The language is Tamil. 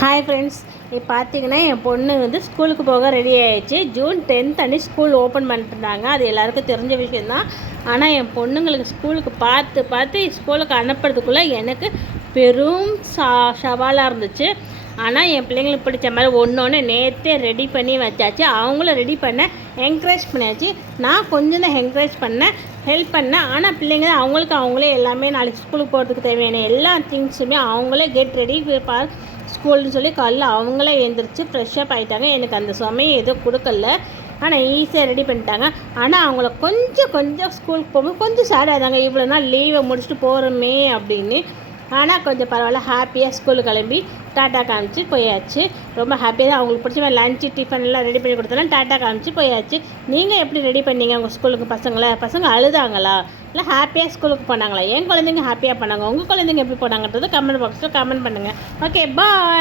ஹாய் ஃப்ரெண்ட்ஸ் இப்போ பார்த்தீங்கன்னா என் பொண்ணு வந்து ஸ்கூலுக்கு போக ரெடி ஆகிடுச்சு ஜூன் டென்த் அன்னி ஸ்கூல் ஓப்பன் பண்ணிட்டுருந்தாங்க. அது எல்லாருக்கும் தெரிஞ்ச விஷயந்தான் ஆனால் என் பொண்ணுங்களுக்கு ஸ்கூலுக்கு பார்த்து பார்த்து ஸ்கூலுக்கு அனுப்புறதுக்குள்ளே எனக்கு பெரும் சா சவாலாக இருந்துச்சு. ஆனால் என் பிள்ளைங்களுக்கு பிடிச்ச மாதிரி ஒன்று ஒன்று நேற்றே ரெடி பண்ணி வச்சாச்சு. அவங்களும் ரெடி பண்ண என்கரேஜ் பண்ணியாச்சு. நான் கொஞ்சம் தான் என்கரேஜ் பண்ணேன் ஹெல்ப் பண்ணேன் ஆனால் பிள்ளைங்க தான் அவங்களுக்கு அவங்களே எல்லாமே நாளைக்கு ஸ்கூலுக்கு போகிறதுக்கு தேவையான எல்லா திங்ஸுமே அவங்களே கெட் ரெடி பார் ஸ்கூல்னு சொல்லி காலைல அவங்களே எழுந்திரிச்சு ஃப்ரெஷ்ஷப் ஆகிட்டாங்க எனக்கு அந்த சுமையை எதுவும் கொடுக்கல. ஆனால் ஈஸியாக ரெடி பண்ணிட்டாங்க. ஆனால் அவங்கள கொஞ்சம் கொஞ்சம் ஸ்கூலுக்கு போகும்போது கொஞ்சம் சேடாக இருந்தாங்க இவ்வளோ நாள் லீவை முடிச்சுட்டு போகிறோமே அப்படின்னு. ஆனால் கொஞ்சம் பரவாயில்ல. ஹாப்பியாக ஸ்கூலுக்கு கிளம்பி டாட்டா காமிச்சு போயாச்சு. ரொம்ப ஹாப்பியாக தான் அவங்களுக்கு பிடிச்ச மாதிரி லஞ்சு டிஃபன் எல்லாம் ரெடி பண்ணி கொடுத்தாலும் டாட்டா காமிச்சு போயாச்சு. நீங்கள் எப்படி ரெடி பண்ணீங்க? உங்கள் ஸ்கூலுக்கு பசங்களை? பசங்க அழுதாங்களா? இல்லை ஹாப்பியாக ஸ்கூலுக்கு போனாங்களா? என் குழந்தைங்க ஹாப்பியாக பண்ணாங்க? உங்கள் குழந்தைங்க எப்படி போனாங்கன்றது கமெண்ட் பாக்ஸில் கமெண்ட் பண்ணுங்கள் ஓகே பாய்